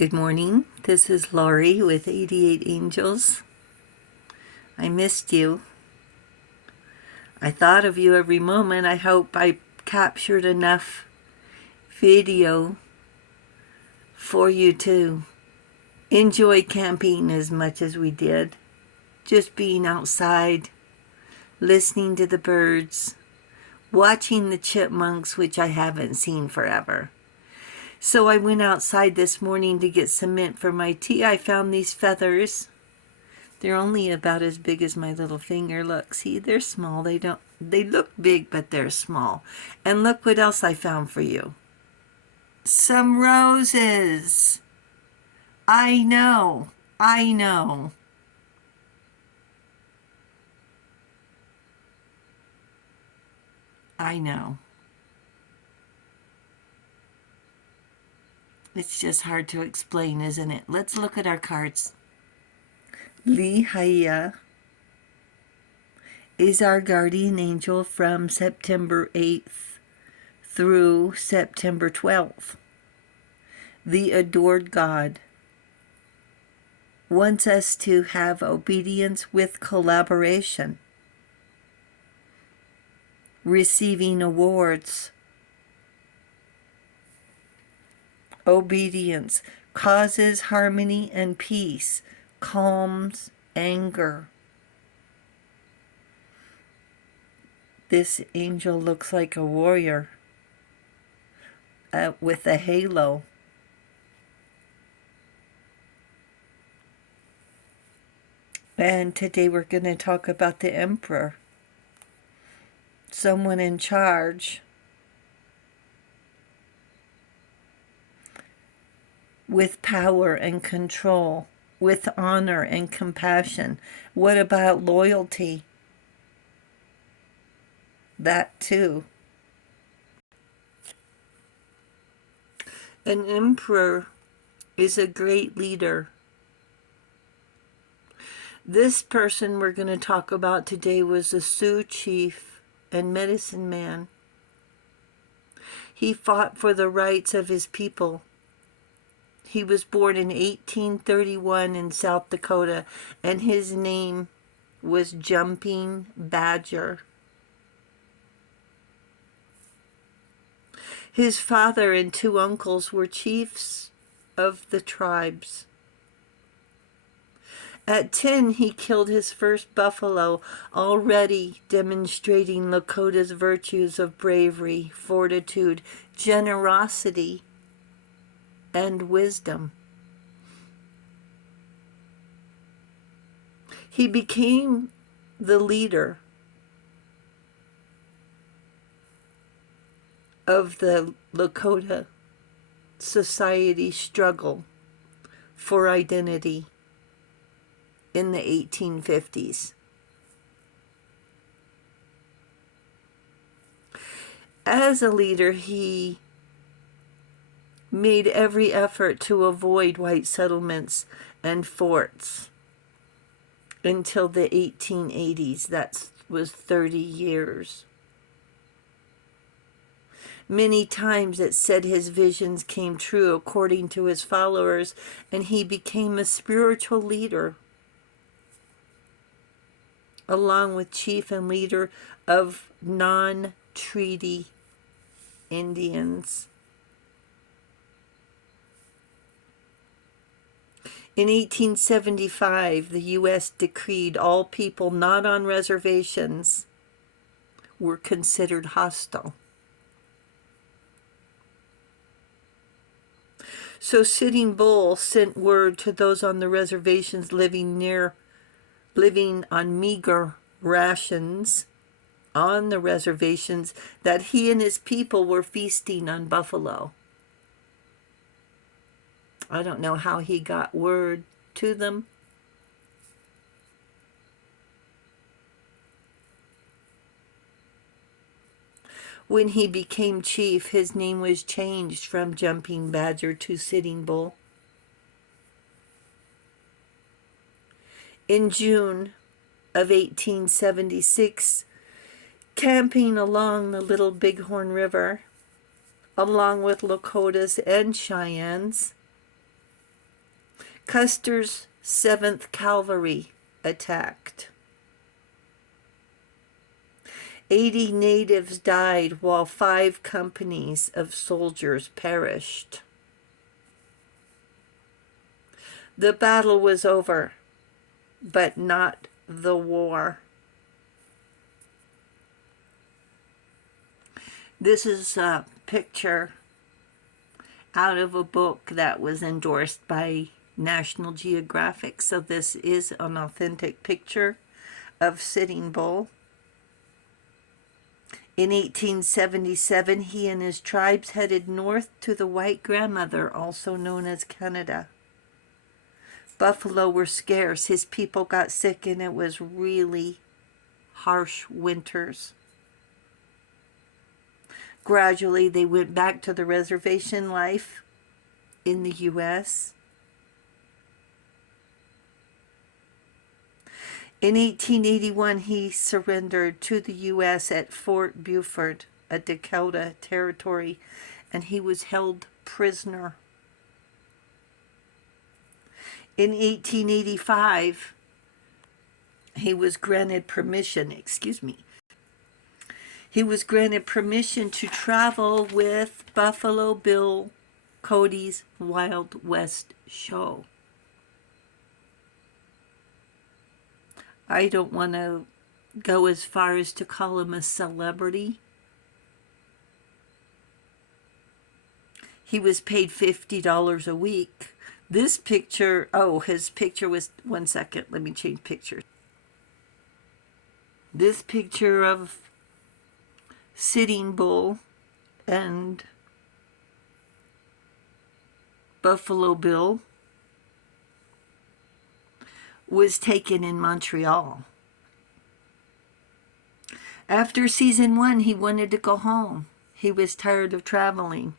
Good morning. This is Laurie with 88 Angels. I missed you. I thought of you every moment. I hope I captured enough video for you to enjoy camping as much as we did. Just being outside, listening to the birds, watching the chipmunks, which I haven't seen forever. So I went outside this morning to get cement for my tea. I found these feathers. They're only about as big as my little finger. Look, see, they're small. They look big, but they're small. And look what else I found for you. Some roses. I know. I know. I know. It's just hard to explain, isn't it? Let's look at our cards. Lihaya is our guardian angel from September 8th through September 12th. The adored God wants us to have obedience with collaboration, receiving awards. Obedience causes harmony and peace, calms anger. This angel looks like a warrior with a halo. And today we're going to talk about the emperor, someone in charge, with power and control, with honor and compassion. What about loyalty? That too. An emperor is a great leader. This person we're going to talk about today was a Sioux chief and medicine man. He fought for the rights of his people. He was born in 1831 in South Dakota, and his name was Jumping Badger. His father and two uncles were chiefs of the tribes. At 10, he killed his first buffalo, already demonstrating Lakota's virtues of bravery, fortitude, generosity, and wisdom. He became the leader of the Lakota society struggle for identity in the 1850s. As a leader, he made every effort to avoid white settlements and forts until the 1880s. That was 30 years. Many times it said his visions came true according to his followers, and he became a spiritual leader, along with chief and leader of non-treaty Indians. In 1875, the U.S. decreed all people not on reservations were considered hostile. So Sitting Bull sent word to those on the reservations living on meager rations on the reservations that he and his people were feasting on buffalo. I don't know how he got word to them. When he became chief, his name was changed from Jumping Badger to Sitting Bull. In June of 1876, camping along the Little Bighorn River, along with Lakotas and Cheyennes, Custer's 7th Cavalry attacked. 80 natives died while 5 companies of soldiers perished. The battle was over, but not the war. This is a picture out of a book that was endorsed by National Geographic. So this is an authentic picture of Sitting Bull. In 1877, he and his tribes headed north to the White Grandmother, also known as Canada. Buffalo were scarce. His people got sick, and it was really harsh winters. Gradually, they went back to the reservation life in the U.S. In 1881, he surrendered to the U.S. at Fort Buford, a Dakota territory, and he was held prisoner. In 1885, he was granted permission, He was granted permission to travel with Buffalo Bill Cody's Wild West show. I don't want to go as far as to call him a celebrity. He was paid $50 a week. This picture, his picture was, one second, let me change pictures. This picture of Sitting Bull and Buffalo Bill was taken in Montreal. After season 1, he wanted to go home. He was tired of traveling.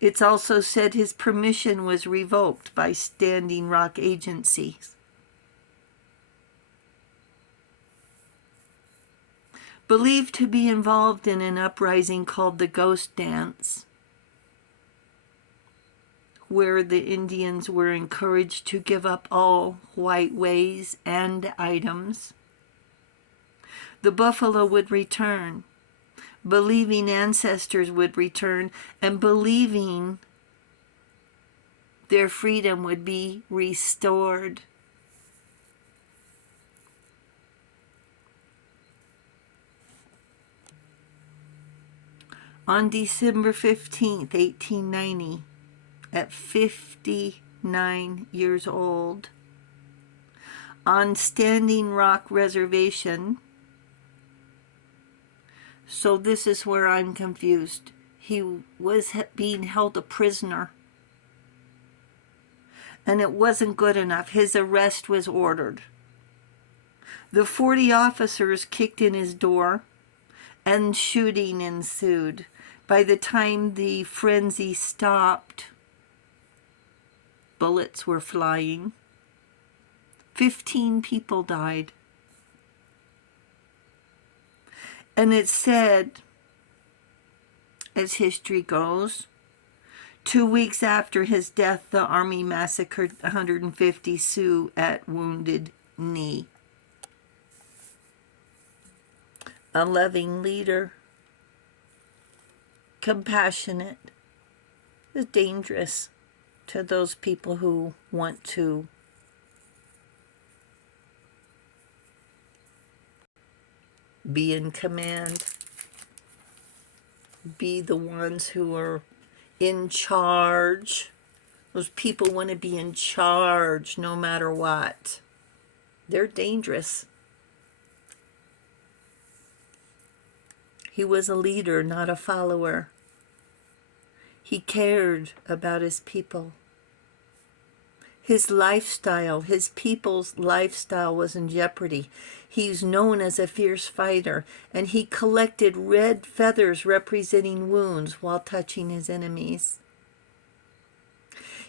It's also said his permission was revoked by Standing Rock agencies. Believed to be involved in an uprising called the Ghost Dance, where the Indians were encouraged to give up all white ways and items. The buffalo would return, believing ancestors would return, and believing their freedom would be restored. On December 15th, 1890, at 59 years old, on Standing Rock Reservation. So this is where I'm confused. He was being held a prisoner, and it wasn't good enough. His arrest was ordered. The 40 officers kicked in his door, and shooting ensued. By the time the frenzy stopped, bullets were flying. 15 people died. And it's said, as history goes, 2 weeks after his death, the Army massacred 150 Sioux at Wounded Knee. A loving leader, compassionate, is dangerous to those people who want to be in command, be the ones who are in charge. Those people want to be in charge no matter what. They're dangerous. He was a leader, not a follower. He cared about his people. His lifestyle, his people's lifestyle was in jeopardy. He's known as a fierce fighter, and he collected red feathers representing wounds while touching his enemies.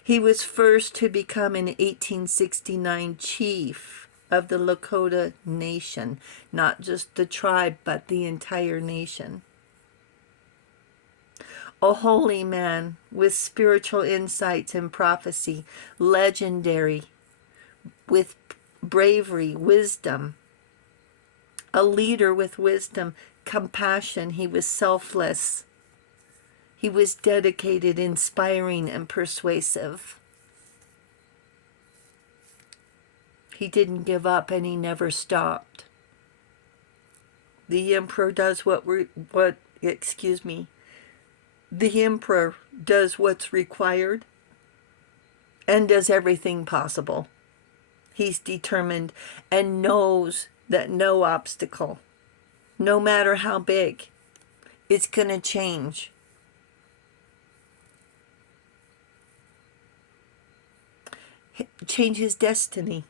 He was first to become an 1869 chief of the Lakota Nation, not just the tribe, but the entire nation. A holy man with spiritual insights and prophecy, legendary, with bravery, wisdom, a leader with wisdom, compassion. He was selfless. He was dedicated, inspiring, and persuasive. He didn't give up and he never stopped. The emperor does the emperor does what's required and does everything possible. He's determined and knows that no obstacle, no matter how big, it's going to change his destiny.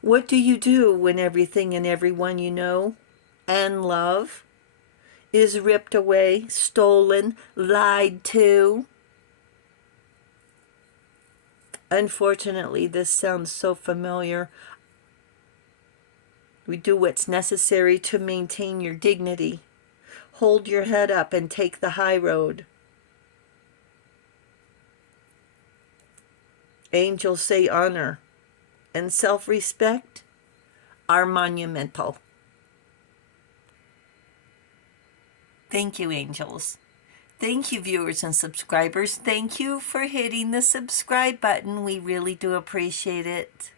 What do you do when everything and everyone you know and love is ripped away, stolen, lied to? Unfortunately, this sounds so familiar. We do what's necessary to maintain your dignity. Hold your head up and take the high road. Angels say honor and self-respect are monumental. Thank you, angels. Thank you, viewers and subscribers. Thank you for hitting the subscribe button. We really do appreciate it.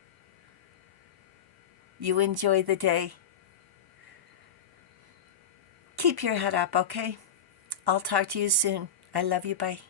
You enjoy the day. Keep your head up, okay? I'll talk to you soon. I love you. Bye.